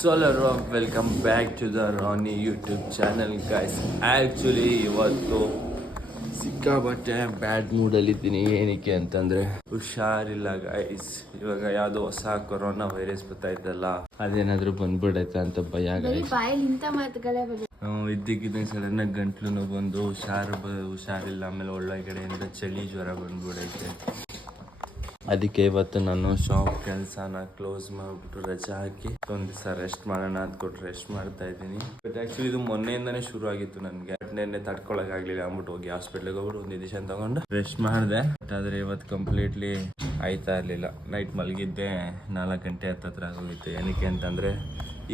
So ಎಲ್ಲರೂ welcome back to the Rani YouTube channel guys actually ಇವತ್ತು ಸಿಕ್ಕಾಬಟ್ಟೆ ಬ್ಯಾಡ್ ಮೂಡಲ್ಲಿದ್ದೀನಿ ಏನಕ್ಕೆ ಅಂತಂದರೆ ಹುಷಾರಿಲ್ಲ ಗಾಯ್ಸ್ ಇವಾಗ ಯಾವುದೋ ಹೊಸ ಕೊರೋನಾ ವೈರಸ್ ಬರ್ತಾಯ್ತಲ್ಲ ಅದೇನಾದರೂ ಬಂದ್ಬಿಡೈತೆ ಅಂತ ಭಯ ಗಾಯ್ಸ್ ಇದ್ದಕ್ಕಿದ್ದಂಗೆ ಸಡನ್ನಾಗಿ ಗಂಟ್ಲು ಬಂದು ಹುಷಾರು ಬ ಹುಷಾರಿಲ್ಲ ಆಮೇಲೆ ಒಳಗಡೆಯಿಂದ ಚಳಿ ಜ್ವರ ಬಂದ್ಬಿಡೈತೆ. ಅದಕ್ಕೆ ಇವತ್ತು ನಾನು ಶಾಪ್ ಕೆಲಸನ ಕ್ಲೋಸ್ ಮಾಡಿಬಿಟ್ಟು ರಜೆ ಹಾಕಿ ಒಂದು ದಿವಸ ರೆಸ್ಟ್ ಮಾಡೋಣ ಅಂದ್ಕೊಟ್ಟು ರೆಸ್ಟ್ ಮಾಡ್ತಾ ಇದ್ದೀನಿ. ಬಟ್ ಆ್ಯಕ್ಚುಲಿ ಇದು ಮೊನ್ನೆಯಿಂದನೇ ಶುರು ಆಗಿತ್ತು ನನಗೆ. ನೆನ್ನೆ ತಡ್ಕೊಳಕ್ಕಾಗಲಿಲ್ಲ ಅಂದ್ಬಿಟ್ಟು ಹೋಗಿ ಹಾಸ್ಪಿಟ್ಲಿಗೆ ಹೋಗ್ಬಿಟ್ಟು ಒಂದು ಇಂಜೆಕ್ಷನ್ ತಗೊಂಡು ರೆಸ್ಟ್ ಮಾಡಿದೆ. ಬಟ್ ಆದರೆ ಇವತ್ತು ಕಂಪ್ಲೀಟ್ಲಿ ಆಯ್ತಾ ಇರಲಿಲ್ಲ. ನೈಟ್ ಮಲಗಿದ್ದೆ, ನಾಲ್ಕು ಗಂಟೆ ಹತ್ತತ್ರ ಆಗೋಗಿತ್ತು. ಏನಕ್ಕೆ ಅಂತಂದರೆ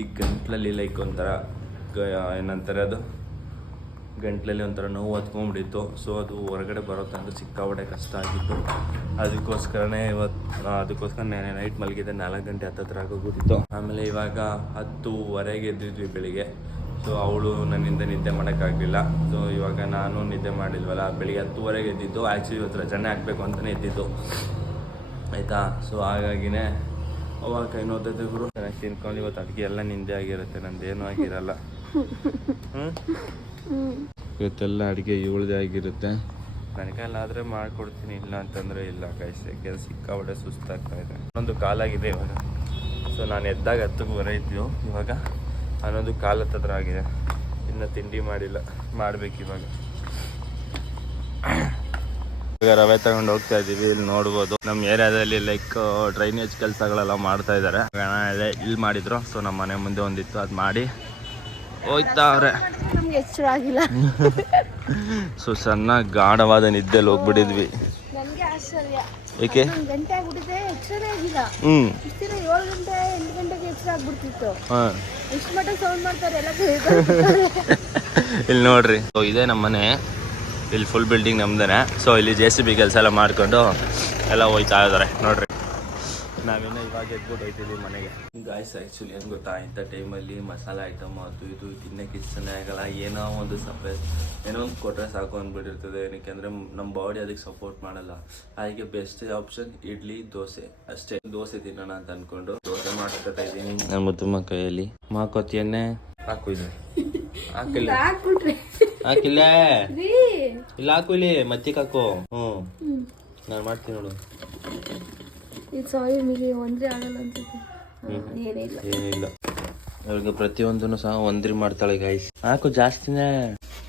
ಈ ಗಂಟ್ಲಲ್ಲಿ ಲೈಕ್ ಒಂಥರ ಏನಂತಾರೆ ಅದು? ಗಂಟ್ಲಲ್ಲಿ ಒಂಥರ ನೋವು ಹತ್ಕೊಂಡ್ಬಿಟ್ಟಿತ್ತು ಸೊ ಅದು ಹೊರಗಡೆ ಬರೋ ತನಕ ಸಿಕ್ಕಾಪಟ್ಟೆ ಕಷ್ಟ ಆಗಿತ್ತು. ಅದಕ್ಕೋಸ್ಕರನೇ ಇವತ್ತು ಅದಕ್ಕೋಸ್ಕರ ನೆನೆ ನೈಟ್ ಮಲಗಿದ್ದೆ. ನಾಲ್ಕು ಗಂಟೆ ಹತ್ತತ್ರ ಆಗೋಗಿತ್ತು ಆಮೇಲೆ ಇವಾಗ ಹತ್ತುವರೆಗೆ ಎದ್ದಿದ್ವಿ ಬೆಳಿಗ್ಗೆ. ಸೊ ಅವಳು ನನ್ನಿಂದ ನಿದ್ದೆ ಮಾಡೋಕ್ಕಾಗಲಿಲ್ಲ. ಸೊ ಇವಾಗ ನಾನು ನಿದ್ದೆ ಮಾಡಿಲ್ವಲ್ಲ, ಬೆಳಿಗ್ಗೆ ಹತ್ತುವರೆಗೆ ಎದ್ದಿದ್ದು. ಆ್ಯಕ್ಚುಲಿ ಇವತ್ತು ರಜನೆ ಹಾಕಬೇಕು ಅಂತಲೇ ಎದ್ದಿದ್ದು. ಆಯಿತಾ? ಸೊ ಹಾಗಾಗಿನೇ ಅವಾಗ ಕೈ ಗುರು. ಚೆನ್ನಾಗಿ ತಿನ್ಕೊಂಡು ಇವತ್ತು ಅಡುಗೆ ಎಲ್ಲ ನಿಂದೆ ಆಗಿರುತ್ತೆ. ನಂದೇನೂ ಆಗಿರಲ್ಲ. ಹ್ಞೂ ಇವತ್ತೆಲ್ಲ ಅಡುಗೆ ಇವಳದೇ ಆಗಿರುತ್ತೆ. ನನಗೆಲ್ಲಾದರೆ ಮಾಡ್ಕೊಡ್ತೀನಿ, ಇಲ್ಲ ಅಂತಂದರೆ ಇಲ್ಲ ಕೆಲಸ ಸಿಕ್ಕಾಪಟ್ಟೆ ಸುಸ್ತಾಗ್ತಾ ಇದೆ. ಒಂದು ಕಾಲಾಗಿದೆ ಇವಾಗ. ಸೊ ನಾನು ಎದ್ದಾಗ ಹತ್ತಕ್ಕೆ ಇದ್ದೀವಿ ಇವಾಗ. ಹನ್ನೊಂದು ಕಾಲ ಹತ್ರ ಆಗಿದೆ. ಇನ್ನು ತಿಂಡಿ ಮಾಡಿಲ್ಲ, ಮಾಡ್ಬೇಕು ಇವಾಗ. ಇವಾಗ ರವೆ ತಗೊಂಡು ಹೋಗ್ತಾ ಇದೀವಿ, ಇಲ್ಲಿ ನೋಡ್ಬೋದು. ನಮ್ಮ ಏರಿಯಾದಲ್ಲಿ ಲೈಕ್ ಡ್ರೈನೇಜ್ ಕೆಲಸಗಳೆಲ್ಲ ಮಾಡ್ತಾ ಇದ್ದಾರೆ ಇಲ್ಲಿ ಮಾಡಿದ್ರು. ಸೊ ನಮ್ಮ ಮನೆ ಮುಂದೆ ಒಂದಿತ್ತು, ಅದು ಮಾಡಿ ಹೋಯ್ತಾ ಅವ್ರೆ. ಎಚ್ಚರ ಆಗಿಲ್ಲ ಸೊ ಸಣ್ಣ ಗಾಢವಾದ ನಿದ್ದೆಲ್ಲಿ ಹೋಗ್ಬಿಟ್ಟಿದ್ವಿ. ನನಗೆ ಆಶ್ಚರ್ಯ. ಏಕೆ? ಗಂಟೆ ಆಗ್ಬಿಟ್ಟಿದೆ ಎಚ್ಚರನೇ ಆಗಿಲ್ಲ. ಹ್ಮ್. ಇಷ್ಟಿನ ಏಳು ಗಂಟೆ ಎಂಟು ಗಂಟೆಗೆ ಎಚ್ಚರ ಆಗ್ಬಿಡ್ತಿತ್ತು. ಹಾಂ. ಇಷ್ಟು ಮಟ್ಟ ಸೌಂಡ್ ಮಾಡ್ತಾರೆ ಎಲ್ಲ. ಇಲ್ಲಿ ನೋಡ್ರಿ. ಸೊ ಇದೇ ನಮ್ಮ ಮನೆ. ಇಲ್ಲಿ ಫುಲ್ ಬಿಲ್ಡಿಂಗ್ ನಮ್ದೇನೆ. ಸೊ ಇಲ್ಲಿ ಜೆ ಸಿ ಬಿ ಕೆಲಸ ಎಲ್ಲ ಮಾಡ್ಕೊಂಡು ಎಲ್ಲ ಹೋಯ್ತಾ ಇದಾರೆ ನೋಡ್ರಿ. ನಾವಿನ್ನ ಇವಾಗ ಎದ್ಬಿಟ್ಟು ಹೋಯ್ತಿದ್ವಿ ಮನೆಗೆ. ಗಾಯ್ಸ್ ಆ್ಯಕ್ಚುಲಿ ಏನು ಗೊತ್ತಾ ಇಂಥ ಟೈಮಲ್ಲಿ ಮಸಾಲೆ ಐಟಮ್ ಅದು ಇದು ತಿನ್ನಕ್ಕೆ ಇಷ್ಟನೇ ಆಗಲ್ಲ. ಏನೋ ಒಂದು ಸಪ್ರೇಸ್ ಏನೋ ಒಂದು ಕೊಟ್ಟರೆ ಸಾಕು ಅಂದ್ಬಿಟ್ಟಿರ್ತದೆ ಏನಕ್ಕೆ ಅಂದರೆ ನಮ್ಮ ಬಾಡಿ ಅದಕ್ಕೆ ಸಪೋರ್ಟ್ ಮಾಡಲ್ಲ. ಅದಕ್ಕೆ ಬೆಸ್ಟ್ ಆಪ್ಷನ್ ಇಡ್ಲಿ ದೋಸೆ. ಅಷ್ಟೇ. ದೋಸೆ ತಿನ್ನೋಣ ಅಂತ ಅಂದ್ಕೊಂಡು ದೋಸೆ ಮಾಡ್ಕೊತಾ ಇದ್ದೀನಿ. ನಮ್ಮ ತುಂಬ ಕೈಯಲ್ಲಿ. ಮಾಕೋತಿಯನ್ನೆ ಹಾಕು ಇದು ಹಾಕಿಲ್ಲ ಹಾಕಿಲ್ಲ ರೀ. ಇಲ್ಲ ಹಾಕು ಇಲ್ಲಿ. ಮತ್ತಿಗೆ ಹಾಕು ಹ್ಞೂ. ನಾನು ಮಾಡ್ತೀನಿ ನೋಡು. ಇದು ಒಂದ್ರೆ ಆಗಲ್ಲ ಅನ್ಸುತ್ತೆ. ಏನೇ ಇಲ್ಲ. ಏನಿಲ್ಲ. ಅವ್ರಿಗೆ ಪ್ರತಿಯೊಂದನ್ನು ಸಹ ಒಂದ್ರಿ ಮಾಡ್ತಾಳೆ ಗೈಸ್ ಹಾಕು ಜಾಸ್ತಿನೇ.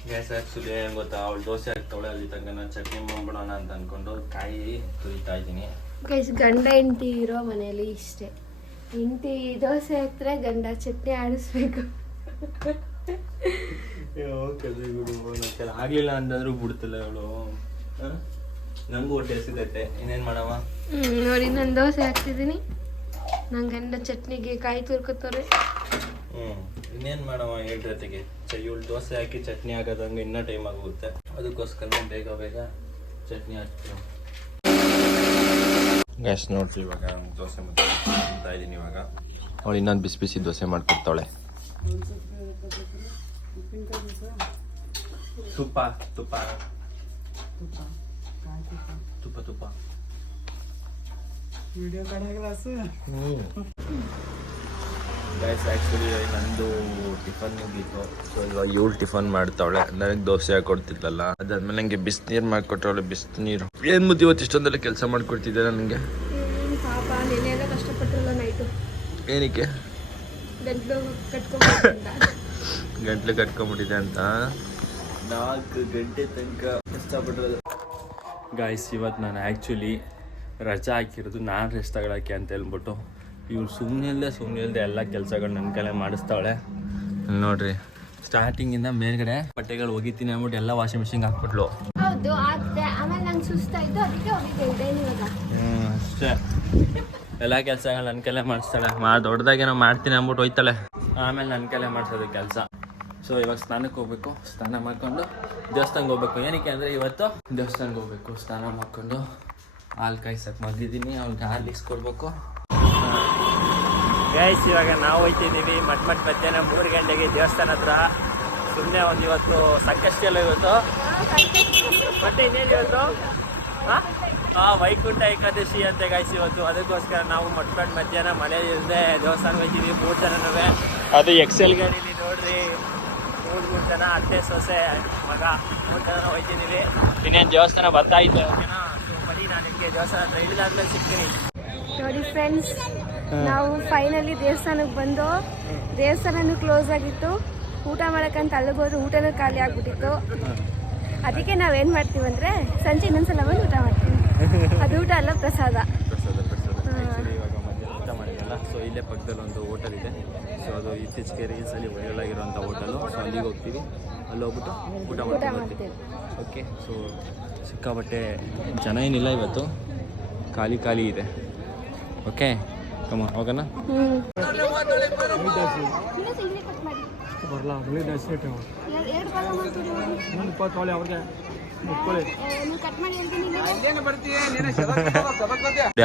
ಗ್ಯಾಸ್ ಆಕ್ಚುಲಿ ಏನ್ ಗೊತ್ತಾ ಅವಳು ದೋಸೆ ಹಾಕ್ತಾವಳೆ ಅಲ್ಲಿ ತನಕ ನಾನು ಚಟ್ನಿ ಮಾಡ್ಬಿಡೋಣ ಅಂತ ಅನ್ಕೊಂಡು ಕಾಯಿ ತುರಿತಾ ಇದ್ದೀನಿ. ಗೈಸ್ ಗಂಡ ಹೆಂಡತಿ ಇರೋ ಮನೆಯಲ್ಲಿ ಇಷ್ಟೇ. ಹೆಂಡತಿ ದೋಸೆ ಹಾಕ್ತಾರೆ ಗಂಡ ಚಟ್ನಿ ಆಡಿಸ್ಬೇಕು. ಆಗ್ಲಿಲ್ಲ ಅಂತಂದ್ರೂ ಬಿಡ್ತಿಲ್ಲ ಅವಳು. ನಂಗೂ ಹೊಟ್ಟೆ ಸಿಗತ್ತೆ ಇನ್ನೇನ್ ಮಾಡವ? ಹ್ಮ್, ನೋಡಿ ನಾನು ದೋಸೆ ಹಾಕ್ತಿದ್ದೀನಿ. ನಂಗೆ ಗಂಡ ಚಟ್ನಿಗೆ ಕಾಯಿ ತುರ್ಕೋತಾರೆ ಹ್ಮ್ ಇನ್ನೇನ್ ಮಾಡವ ಹೇಳ್ ಜೊತೆಗೆ? ಇವಳು ದೋಸೆ ಹಾಕಿ ಚಟ್ನಿ ಹಾಕೋದಂಗೆ ಇನ್ನೂ ಟೈಮ್ ಆಗುತ್ತೆ ಅದಕ್ಕೋಸ್ಕರ ಬೇಗ ಬೇಗ ಚಟ್ನಿ ಹಾಕ್ತೀನಿ. ಗ್ಯಾಸ್ ನೋಡ್ರಿ ಇವಾಗ ದೋಸೆ ಮಾಡ್ತಾ ಇದ್ದೀನಿ ಇವಾಗ. ಅವಳು ಇನ್ನೊಂದು ಬಿಸಿ ಬಿಸಿ ದೋಸೆ ಮಾಡ್ಕೊಡ್ತಾಳೆ. ತುಪ್ಪ. ತುಪ್ಪ. ತುಪ್ಪ ತುಪ್ಪ. ಗೈಸ್ ಆ್ಯಕ್ಚುಲಿ ನಂದು ಟಿಫನ್ ಮುಗೀತು. ಸೊ ಇವಾಗ ಇವಳು ಟಿಫನ್ ಮಾಡ್ತಾವಳೆ. ನನಗೆ ದೋಸೆ ಹಾಕೊಡ್ತಿದ್ದಲ್ಲ. ಅದಾದ್ಮೇಲೆ ನನಗೆ ಬಿಸಿನೀರು ಮಾಡಿಕೊಟ್ಟವಳೆ. ಬಿಸಿನೀರು. ಏನು ಮುದ್ದೆ ಇವತ್ತು ಇಷ್ಟೊಂದೆಲ್ಲ ಕೆಲಸ ಮಾಡ್ಕೊಡ್ತಿದ್ದೆ ನನಗೆ? ಪಾಪ ನೆನೆ ಎಲ್ಲ ಕಷ್ಟಪಟ್ಟಿರಲ್ಲ ನೈಟು ಏನಕ್ಕೆ? ಗಂಟ್ಲು ಕಟ್ಕೊಂಬಿಟ್ಟಿದೆ ಅಂತ. ನಾಲ್ಕು ಗಂಟೆ ತನಕ ಕಷ್ಟಪಟ್ಟಿರೋದು ಗಾಯ್ಸ್ ಇವತ್ತು ನಾನು ಆ್ಯಕ್ಚುಲಿ ರಜಾ ಹಾಕಿರೋದು ನಾನು ರೆಸ್ಟ್ ತಗೊಳಕ್ಕೆ ಅಂತ ಹೇಳ್ಬಿಟ್ಟು. ಇವ್ರು ಸುಮ್ಮನೆ ಇಲ್ಲದೆ ಸುಮ್ಮನೆ ಇಲ್ಲದೆ ಎಲ್ಲ ಕೆಲಸಗಳು ನನ್ನ ಕಲೆ ಮಾಡಿಸ್ತಾವಳೆ. ನೋಡ್ರಿ. ಸ್ಟಾರ್ಟಿಂಗಿಂದ ಮೇಲ್ಗಡೆ ಬಟ್ಟೆಗಳು ಒಗಿತೀನಿ ಅಂದ್ಬಿಟ್ಟು ಎಲ್ಲ ವಾಷಿಂಗ್ ಮಿಷಿನ್ಗೆ ಹಾಕ್ಬಿಟ್ಲು. ಅಷ್ಟೇ. ಎಲ್ಲ ಕೆಲಸಗಳು ನನ್ನ ಕಲೆ ಮಾಡಿಸ್ತಾಳೆ. ಮಾ ದೊಡ್ಡದಾಗೇನೋ ಮಾಡ್ತೀನಿ ಅಂದ್ಬಿಟ್ಟು ಹೋಯ್ತಾಳೆ. ಆಮೇಲೆ ನನ್ನ ಕಲೆ ಮಾಡಿಸೋದು ಕೆಲಸ. ಸೊ ಇವಾಗ ಸ್ನಾನಕ್ಕೆ ಹೋಗ್ಬೇಕು ಸ್ನಾನ ಮಾಡ್ಕೊಂಡು ದೇವಸ್ಥಾನಕ್ಕೆ ಹೋಗ್ಬೇಕು. ಏನಕ್ಕೆ ಅಂದರೆ ಇವತ್ತು ದೇವಸ್ಥಾನಕ್ಕೆ ಹೋಗ್ಬೇಕು ಸ್ನಾನ ಮಾಡ್ಕೊಂಡು ಹಾಲು ಕಾಯಿಸಕ್ಕೆ ಮಗಿದ್ದೀನಿ ಅವ್ನಿಗೆ ಹಾಲು ಇಸ್ಕೊಡ್ಬೇಕು. ಗೈಸ್ ಇವಾಗ ನಾವು ಹೋಯ್ತಿದ್ದೀವಿ ಮಟ್ ಮಟ್ ಮಧ್ಯಾಹ್ನ ಮೂರು ಗಂಟೆಗೆ ದೇವಸ್ಥಾನ ಹತ್ರ. ಸುಮ್ಮನೆ ಒಂದು ಇವತ್ತು ಸಂಕಷ್ಟ ಎಲ್ಲ ಇವತ್ತು. ಮತ್ತೆ ಇನ್ನೇನು ಇವತ್ತು? ಹಾಂ ಹಾಂ ವೈಕುಂಠ ಏಕಾದಶಿ ಅಂತ ಗಾಯ್ಸ್ ಇವತ್ತು. ಅದಕ್ಕೋಸ್ಕರ ನಾವು ಮಟ್ಕೊಂಡು ಮಧ್ಯಾಹ್ನ ಮಳೆ ಇಲ್ಲದೆ ದೇವಸ್ಥಾನಕ್ಕೆ ಹೋಗ್ತೀವಿ ಮೂರು ಜನನೂ. ಅದು ಎಕ್ಸೆಲ್ ಗಾಡಿಲಿ ನೋಡ್ರಿ. ಮೂರು ಜನ ಅತ್ತೆ ಸೊಸೆ ಮಗ ಮೂರು ಜನ ಹೋಯ್ತಿದ್ದೀವಿ. ಇನ್ನೇನು ದೇವಸ್ಥಾನ ಬರ್ತಾ ಇದ್ದೆ ಓಕೆನಾ ಸೊ ಬರೀ ನಾನು ನಿಮಗೆ ದೇವಸ್ಥಾನ ಸಿಗ್ತೀನಿ. ನೋಡಿ ಫ್ರೆಂಡ್ಸ್ ನಾವು ಫೈನಲಿ ದೇವಸ್ಥಾನಕ್ಕೆ ಬಂದು ದೇವಸ್ಥಾನನೂ ಕ್ಲೋಸ್ ಆಗಿತ್ತು. ಊಟ ಮಾಡೋಕ್ಕಂತ ಅಲ್ಲಿಗೆ ಹೋದ್ರೆ ಊಟನೂ ಖಾಲಿ ಆಗ್ಬಿಟ್ಟಿತ್ತು. ಅದಕ್ಕೆ ನಾವೇನು ಮಾಡ್ತೀವಿ ಅಂದರೆ ಸಂಜೆ ಇನ್ನೊಂದ್ಸಲ ಬಂದು ಊಟ ಮಾಡ್ತೀವಿ. ಅದು ಊಟ ಅಲ್ಲ ಪ್ರಸಾದ ಆ್ಯಕ್ಚುಲಿ ಇವಾಗ ಮಧ್ಯಾಹ್ನ ಊಟ ಮಾಡಿದ್ವಲ್ಲ ಸೊ ಇಲ್ಲೇ ಪಕ್ಕದಲ್ಲಿ ಒಂದು ಹೋಟೆಲ್ ಇದೆ. ಸೊ ಅದು ಇತ್ತೀಚೆಗೆ ರೀಲ್ಸಲ್ಲಿ ವೈರಲ್ ಆಗಿರುವಂಥ ಹೋಟೆಲು. ಸೊ ಅಲ್ಲಿಗೆ ಹೋಗ್ತೀವಿ. ಅಲ್ಲಿ ಹೋಗ್ಬಿಟ್ಟು ಊಟ ಮಾಡ್ತೀವಿ. ಓಕೆ ಸೊ ಸಿಕ್ಕಾಪಟ್ಟೆ ಜನ ಏನಿಲ್ಲ ಇವತ್ತು. ಖಾಲಿ ಖಾಲಿ ಇದೆ. ಓಕೆ ಕಮ್ಮ ಹೋಗೋಣ. ಬರಲ್ಲ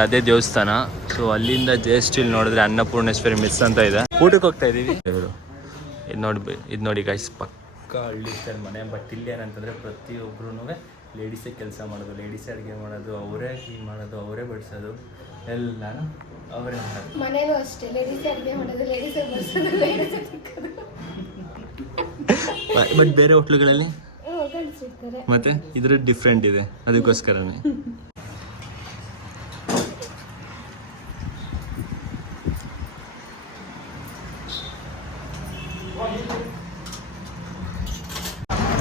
ಅದೇ ದೇವಸ್ಥಾನ. ಸೊ ಅಲ್ಲಿಂದ ಜಸ್ಟ್ ಇಲ್ಲಿ ನೋಡಿದ್ರೆ ಅನ್ನಪೂರ್ಣೇಶ್ವರಿ ಮಿಸ್ ಅಂತ ಇದೆ. ಊಟಕ್ಕೆ ಹೋಗ್ತಾ ಇದೀವಿ ಇದು ನೋಡಿ ಇದು ನೋಡಿ ಗೈಸ್ ಪಕ್ಕ ಹಳ್ಳಿ ಸ್ಟೈಲ್ ಮನೆ ಬಟ್ ಇಲ್ಲಿ ಏನಂತಂದ್ರೆ ಪ್ರತಿಯೊಬ್ಬರೂ ಲೇಡೀಸೇ ಕೆಲಸ ಮಾಡೋದು ಲೇಡೀಸೇ ಅಡುಗೆ ಮಾಡೋದು ಅವರೇ ಕ್ಲೀನ್ ಮಾಡೋದು ಅವರೇ ಬಡಿಸೋದು ಎಲ್ಲಾನು ಅವರೇ ಮಾಡೋದು. ಮನೇಲೂ ಅಷ್ಟೇ ಲೇಡೀಸ್ ಅಡುಗೆ ಮಾಡೋದು ಲೇಡೀಸ್ ಬಡಿಸೋದು ಲೇಡೀಸ್ ಬಟ್ ಬೇರೆ ಹೋಟ್ಲುಗಳಲ್ಲಿ? ಮತ್ತೆ ಇದ್ರ ಡಿಫ್ರೆಂಟ್ ಇದೆ ಅದಕ್ಕೋಸ್ಕರನೇ.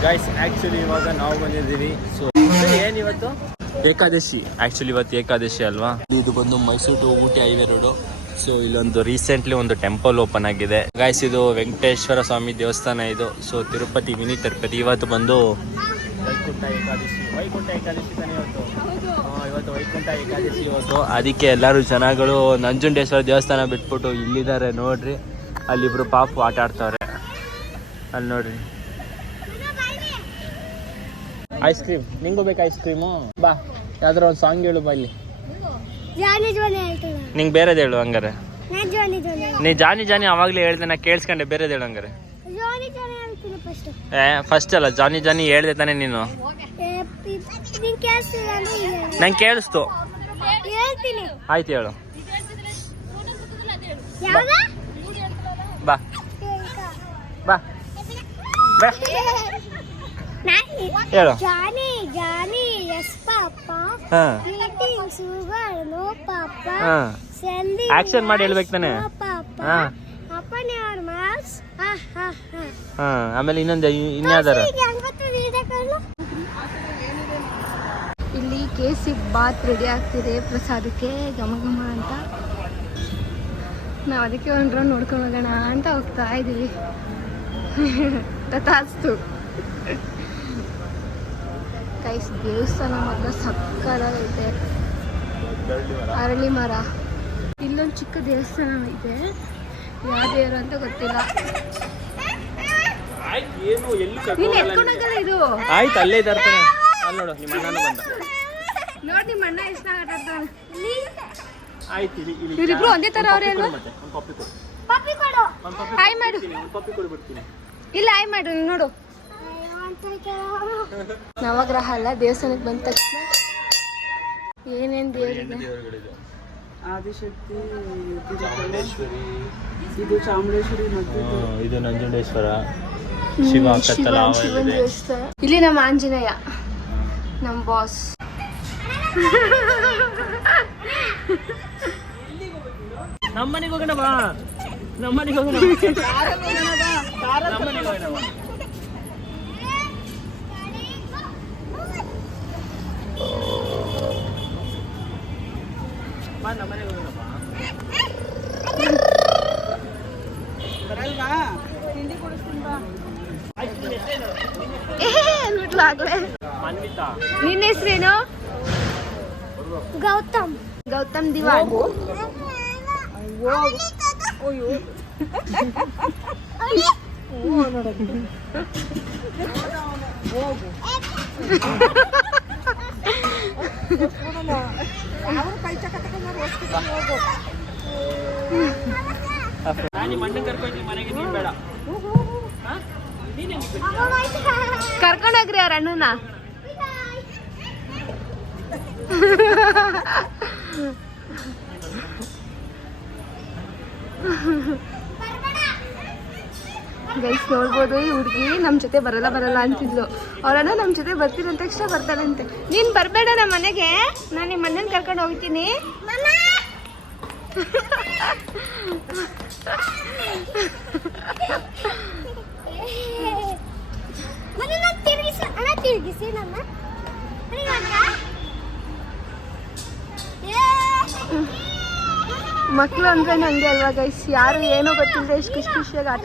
ಗೈಸ್ ಆಕ್ಚುಲಿ ಇವಾಗ ನಾವು ಬಂದಿದ್ದೀವಿ ಸೊ ಏನಿವತ್ತು? ಏಕಾದಶಿ ಆಕ್ಚುಲಿ ಇವತ್ತು ಏಕಾದಶಿ ಅಲ್ವಾ? ಇದು ಬಂದು Mysuru to Ooty highway road. So ಇಲ್ಲೊಂದು ರೀಸೆಂಟ್ಲಿ ಒಂದು ಟೆಂಪಲ್ ಓಪನ್ ಆಗಿದೆ. ಗಾಯ್ಸ್ ಇದು ವೆಂಕಟೇಶ್ವರ ಸ್ವಾಮಿ ದೇವಸ್ಥಾನ ಇದು. So Tirupati mini Tirupati. ಇವತ್ತು ಬಂದು ವೈಕುಂಠ ಏಕಾದಶಿ. ವೈಕುಂಠ ಏಕಾದಶಿ ತಾನೇ ಇವತ್ತು. ಇವತ್ತು ವೈಕುಂಠ ಏಕಾದಶಿ ಇವತ್ತು. ಅದಕ್ಕೆ ಎಲ್ಲರೂ ಜನಗಳು ನಂಜುಂಡೇಶ್ವರ ದೇವಸ್ಥಾನ ಬಿಟ್ಬಿಟ್ಟು ಇಲ್ಲಿದ್ದಾರೆ ನೋಡ್ರಿ. ಅಲ್ಲಿಬ್ರು ಪಾಪು ಆಟ ಆಡ್ತಾವ್ರೆ. ಅಲ್ಲಿ ನೋಡ್ರಿ. ಐಸ್ ಕ್ರೀಮ್ ನಿಂಗೂ ಬೇಕು ಐಸ್ ಕ್ರೀಮು ಬಾ. ಯಾವ್ದಾರ ಒಂದು ಸಾಂಗ್ ಹೇಳು ಬಾ ಇಲ್ಲಿ. ನಿಂಗೆ ಬೇರೆದು ಹೇಳು ಹಂಗಾರೆ. ನಾನು ಜೋನಿ ಜೋನಿ ನೀ ಜಾನಿ ಜಾನಿ ಅವಾಗಲೇ ಹೇಳ್ದೆ ನಾ ಕೇಳಿಸ್ಕೊಂಡೆ ಬೇರೆದು ಹೇಳು ಹಂಗಾರೆ. ಏ ಫಸ್ಟ್ ಅಲ್ಲ ಜಾನಿ ಜಾನಿ ಹೇಳ್ದೆ ತಾನೆ ನೀನು. ನಿಂಗೆ ಕೇಳಿಸ್ತು. ಆಯ್ತು ಹೇಳು. ಬಾ. ಬಾ. ಬಾ. ಹೇಳು. ಜಾನಿ ಜಾನಿ ಎಸ್ ಪಾಪ. ಹಾಂ. ಈಟಿಂಗ್ ಶುಗರ್ ನೋ ಪಾಪ. ಹಾಂ. ಸೆಂದಿ Action ಮಾಡಿ ಹೇಳ್ಬೇಕು ತಾನೆ? ಪಾಪ. ಹಾ. ಅಪ್ಪನ ಯಾರ ಮಾಸ್? ಹಾ ಹಾ ಹಾ. ಹಾಂ ಆಮೇಲೆ ಇನ್ನೊಂದು ಇನ್ಯಾವ್ದಾರ ಇಲ್ಲಿ ಕೇಸಿ ಬಾತ್ ರೆಡಿ ಆಗ್ತಿದೆ. ಪ್ರಸಾದಕ್ಕೆ ಘಮ ಘಮ ಅಂತ. ನಾವು ಅದಕ್ಕೆ ಒಂದು ರೌಂಡ್ ನೋಡ್ಕೊಂಡು ಹೋಗೋಣ ಅಂತ ಹೋಗ್ತಾ ಇದ್ದೀವಿ ತಥಾಸ್ತು. ಕೈಸ್ ದೇವಸ್ಥಾನ ಮಾತ್ರ ಸಕ್ಕದಾಗೈತೆ ಅರಳಿ ಮರ ಇಲ್ಲೊಂದು ಚಿಕ್ಕ ದೇವಸ್ಥಾನ ಐತೆ ಯಾವ ದೇವರು ಅಂತ ಗೊತ್ತಿಲ್ಲ. ನೀನು ಎತ್ಕೊಂಡೋಗಲ್ಲ ಇದು? ಆಯ್ತು ಅಲ್ಲೇ ತರ್ತಾನೆ ಅಲ್ಲಿ ನೋಡು ನಿಮ್ಮ ಅಣ್ಣನೂ ಬಂದ. ನೋಡಿ ನಿಮ್ಮ ಅಣ್ಣ ಎಷ್ಟು ಆಟ ಆಡ್ತಾನೆ. ಆಯ್ತು ಇಲ್ಲಿ ಇಲ್ಲಿ ಇವ್ರಿಬ್ರು ಒಂದೇ ತರ ಅವರೇ ಅಲ್ವಾ? ಒಂದು ಕೊಡು. ಹಾಯ್ ಮಾಡು. ಒಂದು ಇಲ್ಲ ಹಾಯ್ ಮಾಡು ನೋಡು. ನವಗ್ರಹ ಅಲ್ಲ ದೇವಸ್ಥಾನಕ್ಕೆ ಬಂದ ತಕ್ಷಣ. ಏನೇನು ದೇವರಿದೆ ಆದಿಶಕ್ತಿ ಇದು ಚಾಮುಂಡೇಶ್ವರಿ. ಮತ್ತು ಇದು. ನಂಜುಂಡೇಶ್ವರ. ಶಿವ ಶಿವನ್ ದೇವಸ್ಥಾನ. ಇಲ್ಲಿ ನಮ್ಮ ಆಂಜನೇಯ ನಮ್ಮ ಬಾಸ್ ನಮ್ಮನೆಗೆ ಹೋಗೋಣ ಬಾ. ನಮ್ಮನೆಗೆ ಹೋಗೋಣ ನಮ್ಮ ಮನೆಗೆ ಹೋಗೋಣ ಬಾ. ಬಾ ನಮ್ಮ ಮನೆಗೆ ಹೋಗೋಣ ಬಾ ಅಂದ್ಬಿಟ್ಲು ಆಗ್ಲೇ ನಿನ್ನ ಹೆಸರೇನು? ಗೌತಮ್. ಗೌತಮ್ ದಿವಾನ್. ನಾನು ನಿಮ್ಮ ಅಣ್ಣನ ಕರ್ಕೊಂಡು ನಿಮ್ಮ ಮನೆಗೆ ನೀನು ಬೇಡ ಹಾ? ನೀನೇ ನಿಂತ್ಕೊ. ಕರ್ಕೊಂಡೋಗ್ರಿ ಅವ್ರ ಅಣ್ಣನ ಗೈಸ್ ನೋಡ್ಬೋದು ಈ ಹುಡುಗಿ ನಮ್ಮ ಜೊತೆ ಬರಲ್ಲ ಬರಲ್ಲ ಅಂತಿದ್ಲು ಅವರನ್ನ ನಮ್ಮ ಜೊತೆ ಬರ್ತೀನಿ ಅಂತ ತಕ್ಷಣ ಬರ್ತಾಳಂತೆ ನೀನು ಬರಬೇಡ ನಮ್ಮ ಮನೆಗೆ ನಾನು ನಿಮ್ಮ ಮನೇನ ಕರ್ಕೊಂಡು ಹೋಗ್ತೀನಿ ತಿರುಗಿಸಿ ನಮ್ಮ ಮಕ್ಕಳು ಅಂದ್ರೆ ಹಂಗೆ ಅಲ್ವಾ ಗೈಸ್ ಯಾರು ಏನೋ ಗೊತ್ತಿಲ್ಲದೆ ಎಷ್ಟು ಖುಷಿ ಖುಷಿಯಾಗಿ ಆಟ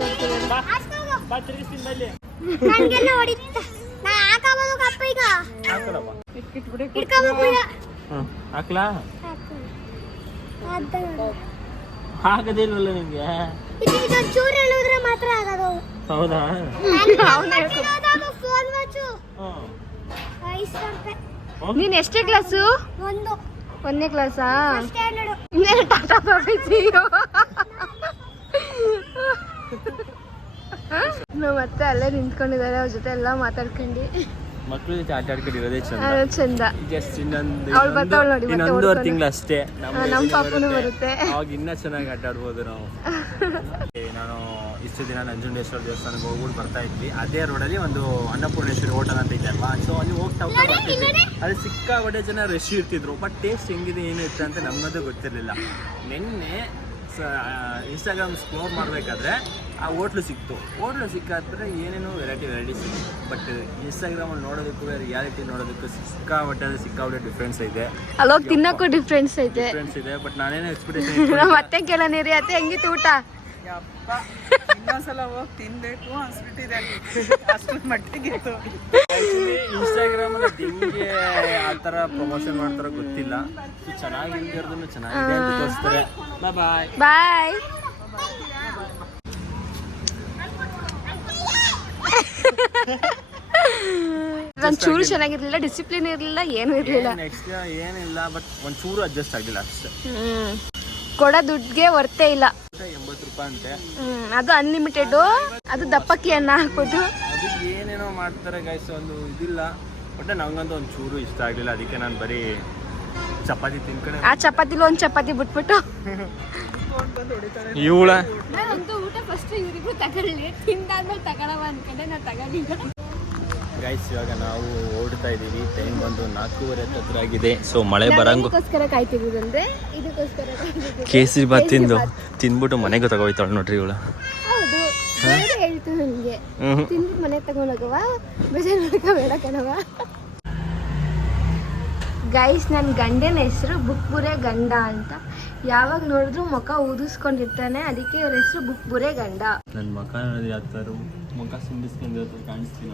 ನಿಮ್ಗೆ ಹೌದಾ? ನೀನು ಎಷ್ಟೇ ಕ್ಲಾಸು ಒಂದು. ಒಂದನೇ ಕ್ಲಾಸಾ ಇನ್ನೇನು ಟಾಟಾ ತಗೋಬೇಕು ನಮ್ಮ ಮತ್ತೆ ಅಲ್ಲೇ ನಿಂತ್ಕೊಂಡಿದ್ದಾರೆ ಅವ್ರ ಜೊತೆ ಎಲ್ಲ ಮಾತಾಡ್ಕೊಂಡು. ಮಕ್ಕಳು ಜೊತೆ ಆಟ ಆಡ್ಕೊಂಡಿರೋದೇ ಚಂದ. ಅವ್ಳು ಚಂದ. ಜಸ್ಟ್ ಇನ್ನೊಂದು ಅವ್ಳ್ ಬರ್ತಾವ್ಳ್ ನೋಡಿ, ಮತ್ತೆ ಇನ್ನೊಂದೂವರೆ ತಿಂಗಳು ಅಷ್ಟೇ ನಮ್ಮ ನಮ್ ಬರುತ್ತೆ. ಅವಾಗ ಇನ್ನೂ ಚೆನ್ನಾಗಿ ಆಟ ಆಡ್ಬೋದು ನಾವು ನಾನು ಇಷ್ಟು ದಿನ ನಂಜುಂಡೇಶ್ವರ ದೇವಸ್ಥಾನಕ್ಕೆ ಹೋಗ್ಬಿಟ್ಟು ಬರ್ತಾ ಇದ್ವಿ. ಅದೇ ರೋಡಲ್ಲಿ ಒಂದು ಅನ್ನಪೂರ್ಣೇಶ್ವರಿ ಹೋಟೆಲ್ ಅಂತ ಇದೆ ಅಲ್ವಾ? ಸೊ ಅಲ್ಲಿ ಹೋಗ್ತಾ ಹೋಗ್ತಾ ಬರ್ತಿದ್ವಿ. ಅಲ್ಲಿ ಸಿಕ್ಕಾಪಟ್ಟೆ ಜನ ರಶ್ ಇರ್ತಿದ್ರು. ಬಟ್ ಟೇಸ್ಟ್ ಹೆಂಗಿದೆ ಏನು ಇತ್ತು ಅಂತ ನಮ್ಮದು ಗೊತ್ತಿರಲಿಲ್ಲ. ನಿನ್ನೆ ಇನ್ಸ್ಟಾಗ್ರಾಮ್ ಸ್ಕೋರ್ ಮಾಡಬೇಕಾದ್ರೆ ಆ ಹೋಟ್ಲು ಸಿಕ್ತು. ಹೋಟ್ಲು ಸಿಕ್ಕಾದ್ರೆ ಏನೇನು ವೆರೈಟಿ ವೆರೈಟಿ ಸಿಕ್ತು. ಬಟ್ ಇನ್ಸ್ಟಾಗ್ರಾಮಲ್ಲಿ ನೋಡೋದಕ್ಕೂ ರಿಯಾಲಿಟಿ ನೋಡೋದಕ್ಕೂ ಸಿಕ್ಕಾಪಟ್ಟೆ ಸಿಕ್ಕಾಪಟ್ಟೆ ಡಿಫ್ರೆನ್ಸ್ ಇದೆ. ಅಲ್ಲೋಗಿ ತಿನ್ನಕ್ಕೂ ಡಿಫ್ರೆನ್ಸ್ ಐತೆ ಡಿಫ್ರೆನ್ಸ್ ಇದೆ ಬಟ್ ನಾನೇನು ಎಕ್ಸ್ಪೆಕ್ಟೇಷನ್ ಮತ್ತೆ ಅತ್ತೆ ರೀ ನೀರಿ ಅತ್ತೆ ಹೆಂಗಿತ್ತು ಊಟ? ಇನ್ನೊಂದ್ಸಲ ಹೋಗಿ ತಿನ್ಬೇಕು ಅನ್ಸ್ಬಿಟ್ಟಿದೆ. ಅಷ್ಟು ಮಟ್ಟಿಗಿತ್ತು ಇನ್ಸ್ಟಾಗ್ರಾಮ್ ಅಲ್ಲಿ ಹೆಂಗೆ ಆ ಥರ ಪ್ರಮೋಷನ್ ಮಾಡ್ತಾರೋ ಗೊತ್ತಿಲ್ಲ. ಚೆನ್ನಾಗಿ ಚೆನ್ನಾಗಿಲ್ದಿರೋದನ್ನು ಚೆನ್ನಾಗಿದೆ ಅಂತ ತೋರಿಸ್ತಾರೆ. ಬಾಯ್ ಬಾಯ್ ಒಂಚೂರು ಚೆನ್ನಾಗಿರ್ಲಿಲ್ಲ ಡಿಸಿಪ್ಲಿನ್ ಇರ್ಲಿಲ್ಲ ಏನು ಇರ್ಲಿಲ್ಲ. ನೆಕ್ಸ್ಟ್ ಏನಿಲ್ಲ ಬಟ್ ಒಂಚೂರು ಅಡ್ಜಸ್ಟ್ ಆಗಿಲ್ಲ ಅಷ್ಟೇ. ಕೊಡ ಕೊಡೋ ದುಡ್ಡಿಗೆ ವರ್ತೆ ಇಲ್ಲ. ಹ್ಮ್ ಅದು ಅನ್ಲಿಮಿಟೆಡ್ ಅದು ದಪ್ಪಕ್ಕಿ ಅನ್ನ ಹಾಕೋದು ಅದು ಏನೇನೋ ಮಾಡ್ತಾರೆ ಗೈಸ್ ಒಂದು ಇದಿಲ್ಲ. ಬಟ್ ನಂಗಂತೂ ಒಂದು ಚೂರು ಇಷ್ಟ ಆಗಲಿಲ್ಲ. ಅದಕ್ಕೆ ನಾನು ಬರೀ ಚಪಾತಿ ತಿನ್ಕೊಂಡೆ ಆ ಚಪಾತಿಲಿ ಒಂದ್ ಚಪಾತಿ ಬಿಟ್ಬಿಟ್ಟು. ಇವಳ? ನಾನಂತೂ ಊಟ ಫಸ್ಟ್ ಇವರಿಗೂ ತಗೊಳ್ಳಿ. ತಿಂದಾದ್ಮೇಲೆ ತಗೊಳವ ಅನ್ಕೊಂಡೆ ನಾ ತಗೊಂಡಿಲ್ಲ ಗೈಸ್ ಇವಾಗ ನಾವು ಓಡ್ತಾ ಇದೀವಿ ಟೈಮ್ ಬಂದು ನಾಲ್ಕೂವರೆ ಹತ್ರ ಆಗಿದೆ. ಸೊ ಮಳೆ ಬರಂಗು ಕಾಯ್ತಿದ್ರೆ ಇದಕ್ಕೋಸ್ಕರ. ಕೇಸರಿ ಬಾತ್ ತಿಂದು ತಿಂದ್ಬಿಟ್ಟು ಮನೆಗೆ ತಗೋಯ್ತಾಳೆ ನೋಡ್ರಿ ಇವಳು. ಹೌದು ಹೇಳ್ತು ನನಗೆ ತಿಂದ್ಬಿಟ್ಟು ಮನೆಗೆ ತಗೊಂಡೋಗವ ಬೇಜಾರು ಮಾಡ್ಕೋಬೇಡ ಕಣವ ಗೈಸ್ ನನ್ನ ಗಂಡನ ಹೆಸರು ಬುಕ್ಬುರೆ ಗಂಡ ಅಂತ. ಯಾವಾಗ ನೋಡಿದ್ರು ಮುಖ ಊದಿಸ್ಕೊಂಡಿರ್ತಾನೆ. ಅದಕ್ಕೆ ಇವ್ರ ಹೆಸರು ಬುಕ್ಬುರೆ ಗಂಡ. ನನ್ನ ಯಾವ ಥರ ಮುಖ ಸಿಂಡಿಸ್ಕೊಂಡು ಕಾಣಿಸ್ತೀನ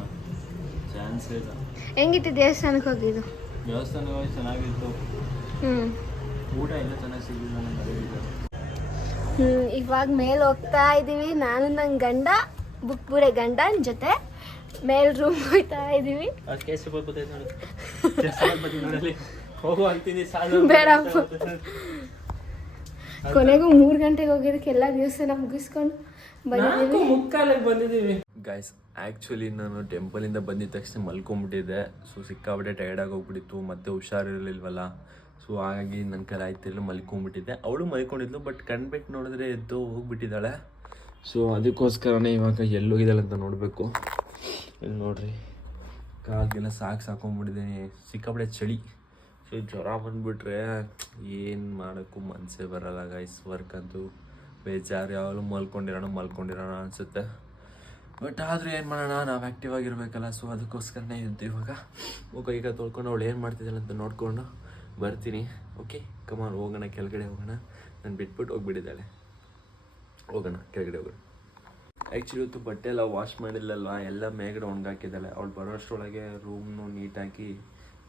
ಚಾನ್ಸ್ ಇಲ್ಲ ಹೆಂಗಿತ್ತು ದೇವಸ್ಥಾನಕ್ಕೆ ಹೋಗಿದ್ದು? ದೇವಸ್ಥಾನ ಹೋಗಿ ಚೆನ್ನಾಗಿತ್ತು. ಹ್ಞೂ ಊಟ ಎಲ್ಲ ಚೆನ್ನಾಗಿ ಸಿಗಲಿಲ್ಲ ನಂಗೆ ಹ್ಮ್ ಇವಾಗ ಮೇಲೆ ಹೋಗ್ತಾ ಇದ್ದೀವಿ ನಾನು ನನ್ನ ಗಂಡ ಬುಕ್ ಪೂರೆ ಗಂಡನ ಜೊತೆ. ಮೇಲ್ ರೂಮ್ ಹೋಗ್ತಾ ಇದ್ದೀವಿ ಹೋಗು ಅಂತೀನಿ ಬೇಡ. ಕೊನೆಗೂ ಮೂರು ಗಂಟೆಗೆ ಹೋಗಿದ್ದಕ್ಕೆ ಎಲ್ಲ ದಿವಸ ಮುಗಿಸ್ಕೊಂಡು ಬಂದಿದ್ದೀವಿ. ಬಂದಿದ್ದೀವಿ. ಗಾಯ್ಸ್ ಆ್ಯಕ್ಚುಲಿ ನಾನು ಟೆಂಪಲಿಂದ ಬಂದಿದ ತಕ್ಷಣ ಮಲ್ಕೊಂಬಿಟ್ಟಿದ್ದೆ. ಸೊ ಸಿಕ್ಕಾಬಿಟ್ಟೆ ಟಯರ್ಡಾಗಿ ಹೋಗ್ಬಿಟ್ಟಿತ್ತು. ಮತ್ತೆ ಹುಷಾರಿರಲಿಲ್ವಲ್ಲ? ಸೊ ಹಾಗಾಗಿ ನನ್ನ ಕೈ ಆಯ್ತಿಲ್ಲ ಮಲ್ಕೊಂಬಿಟ್ಟಿದ್ದೆ. ಅವಳು ಮಲ್ಕೊಂಡಿದ್ಲು ಬಟ್ ಕಣ್ಬಿಟ್ಟು ನೋಡಿದ್ರೆ ಎದ್ದು ಹೋಗ್ಬಿಟ್ಟಿದ್ದಾಳೆ. ಸೊ ಅದಕ್ಕೋಸ್ಕರನೇ ಇವಾಗ ಎಲ್ಲೋಗಿದ್ದಾಳೆ ಅಂತ ನೋಡಬೇಕು. ಇಲ್ಲಿ ನೋಡ್ರಿ. ಕಾಲ್ಗೆಲ್ಲ ಸಾಕು ಸಾಕೊಂಡ್ಬಿಟ್ಟಿದ್ದೀನಿ ಸಿಕ್ಕಾಬಿಟ್ಟೆ ಚಳಿ. ಸೊ ಜ್ವರ ಬಂದುಬಿಟ್ರೆ ಏನು ಮಾಡೋಕ್ಕೂ ಮನಸ್ಸೇ ಬರಲ್ಲ ಗೈಸ್ ವರ್ಕ್ ಅಂತೂ ಬೇಜಾರು. ಯಾವಾಗಲೂ ಮಲ್ಕೊಂಡಿರೋಣ ಮಲ್ಕೊಂಡಿರೋಣ ಅನಿಸುತ್ತೆ. ಬಟ್ ಆದರೂ ಏನು ಮಾಡೋಣ, ನಾವು ಆ್ಯಕ್ಟಿವ್ ಆಗಿರಬೇಕಲ್ಲ ಸೊ ಅದಕ್ಕೋಸ್ಕರನೇ ಇದ್ದು ಇವಾಗ. ಮುಖ ಈಗ ತೊಳ್ಕೊಂಡು ಅವಳು ಏನು ಮಾಡ್ತಿದ್ದಾಳೆ ಅಂತ ನೋಡಿಕೊಂಡು ಬರ್ತೀನಿ. ಓಕೆ ಕಮಾನ್ ಹೋಗೋಣ, ಕೆಳಗಡೆ ಹೋಗೋಣ. ನಾನು ಬಿಟ್ಬಿಟ್ಟು ಹೋಗ್ಬಿಟ್ಟಿದ್ದಾಳೆ. ಹೋಗೋಣ, ಕೆಳಗಡೆ ಹೋಗೋಣ. ಆ್ಯಕ್ಚುಲಿ ಇವತ್ತು ಬಟ್ಟೆ ಎಲ್ಲ ವಾಶ್ ಮಾಡಿಲ್ಲಲ್ವ? ಎಲ್ಲ ಮೇಗಡೆ ಒಣಗಾಕಿದ್ದಾಳೆ. ಅವಳು ಬರೋಷ್ಟರೊಳಗೆ ರೂಮ್ನು ನೀಟಾಗಿ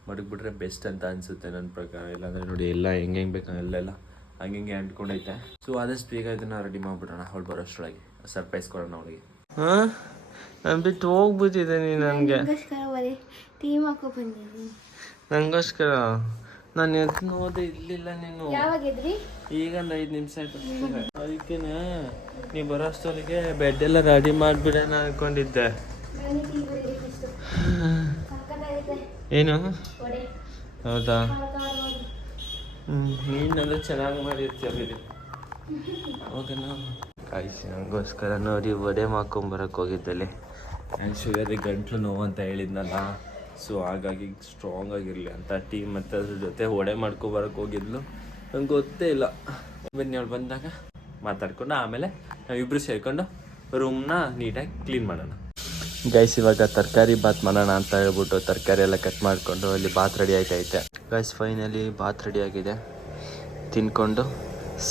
ಮಡಗಿಬಿಟ್ರೆ ಬೆಸ್ಟ್ ಅಂತ ಅನಿಸುತ್ತೆ ನನ್ನ ಪ್ರಕಾರ. ಇಲ್ಲಾಂದರೆ ನೋಡಿ, ಎಲ್ಲ ಹೆಂಗೆ ಹೆಂಗೆ ಬೇಕು ಅಲ್ಲೆಲ್ಲ. ಹಂಗೆ ಹಿಂಗೆ ಅಂಟ್ಕೊಂಡೈತೆ. ಸೊ ಆದಷ್ಟು ಬೇಗ ಇದನ್ನು ರೆಡಿ ಮಾಡಿಬಿಡೋಣ, ಅವಳು ಬರೋಷ್ಟರೊಳಗೆ. ಸರ್ಪ್ರೈಸ್ ಕೊಡೋಣ ಅವಳಿಗೆ. ಹಾಂ? ನಾನು ಬಿಟ್ಟು ಹೋಗ್ಬಿಟ್ಟಿದೆ ನೀನು ನನಗೆ. ನಂಗೋಸ್ಕರ ಬರೀ ಟೀಮ್ ಹಾಕೋ ಬಂದಿದ್ದೀನಿ. ನನಗೋಸ್ಕರ ನಾನು ಎದ್ದು ನೋದೆ ಇರಲಿಲ್ಲ ನೀನು. ಯಾವಾಗಿದ್ರಿ ಈಗ ಒಂದು ಐದು ನಿಮಿಷ ಆಯ್ತು. ನೀವು ನೀ ಬರೋಷ್ಟೊಳಗೆ ಬೆಡ್ ಎಲ್ಲ ರೆಡಿ ಮಾಡಿಬಿಡೋಣ ಅನ್ಕೊಂಡಿದ್ದೆ. ಏನು? ಹೌದಾ? ಹ್ಞೂ ನೀನೆಲ್ಲ ಚೆನ್ನಾಗಿ ಮಾಡಿರ್ತೀಯ ಬಿಡಿ. ಹೋಗೋಣ. ಕಾಯಿಸಿ ನನಗೋಸ್ಕರ ನೋಡಿ ವಡೆ ಮಾಡ್ಕೊಂಬರಕ್ಕೆ ಹೋಗಿದ್ದಲ್ಲಿ. ಆ್ಯಂಡ್ ಶುಗರಿಗೆ ಗಂಟ್ಲು ನೋವು ಅಂತ ಹೇಳಿದ್ನಲ್ಲ ಸೊ ಹಾಗಾಗಿ ಸ್ಟ್ರಾಂಗ್ ಆಗಿರಲಿ ಅಂತ ಟೀ ಮತ್ತು ಅದ್ರ ಜೊತೆ ವಡೆ ಮಾಡ್ಕೊಬರಕ್ಕೆ ಹೋಗಿದ್ಲು. ನಂಗೆ ಗೊತ್ತೇ ಇಲ್ಲ. ಬನ್ನಿ ಅವಳು ಬಂದಾಗ ಮಾತಾಡ್ಕೊಂಡು ಆಮೇಲೆ ನಾವಿಬ್ಬರು ಸೇರ್ಕೊಂಡು ರೂಮ್ನ ನೀಟಾಗಿ ಕ್ಲೀನ್ ಮಾಡೋಣ. ಗೈಸ್ ಇವಾಗ ತರಕಾರಿ ಬಾತ್ ಮಾಡೋಣ ಅಂತ ಹೇಳ್ಬಿಟ್ಟು ತರಕಾರಿ ಎಲ್ಲ ಕಟ್ ಮಾಡಿಕೊಂಡು ಅಲ್ಲಿ ಬಾತ್ ರೆಡಿ ಆಯ್ತೈತೆ ಗೈಸ್ ಫೈನಲಿ ಬಾತ್ ರೆಡಿ ಆಗಿದೆ. ತಿನ್ಕೊಂಡು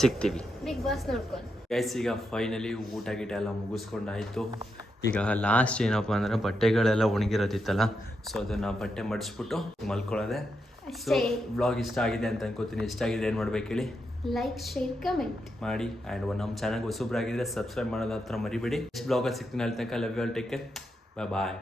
ಸಿಗ್ತೀವಿ. ಬಿಗ್ ಬಾಸ್ ನೋಡ್ಕೊಂಡು. ಗೈಸ್ ಈಗ ಫೈನಲಿ ಊಟ ಗೀಟ ಎಲ್ಲ ಮುಗಿಸ್ಕೊಂಡಾಯ್ತು. ಈಗ ಲಾಸ್ಟ್ ಏನಪ್ಪ ಅಂದರೆ ಬಟ್ಟೆಗಳೆಲ್ಲ ಒಣಗಿರೋದಿತ್ತಲ್ಲ ಸೊ ಅದನ್ನು ಬಟ್ಟೆ ಮಡಿಸ್ಬಿಟ್ಟು ಮಲ್ಕೊಳ್ಳೋದೆ. ಸೊ ಬ್ಲಾಗ್ ಇಷ್ಟ ಆಗಿದೆ ಅಂತ ಅನ್ಕೋತೀನಿ. ಇಷ್ಟ ಆಗಿದೆ ಏನು ಮಾಡ್ಬೇಕು ಹೇಳಿ? ಲೈಕ್ ಶೇರ್ ಕಮೆಂಟ್ ಮಾಡಿ. ಆ್ಯಂಡ್ ನಮ್ಮ ಚಾನಲ್ಗೆ ಹೊಸಬ್ರಾಗಿದ್ರೆ ಸಬ್ಸ್ಕ್ರೈಬ್ ಮಾಡೋದು ಹತ್ರ ಮರಿಬೇಡಿ. ನೆಕ್ಸ್ಟ್ ಬ್ಲಾಗಲ್ಲಿ ಸಿಗ್ತೀನಿ ಅಲ್ಲಿ ತನಕ. Love you all take care bye bye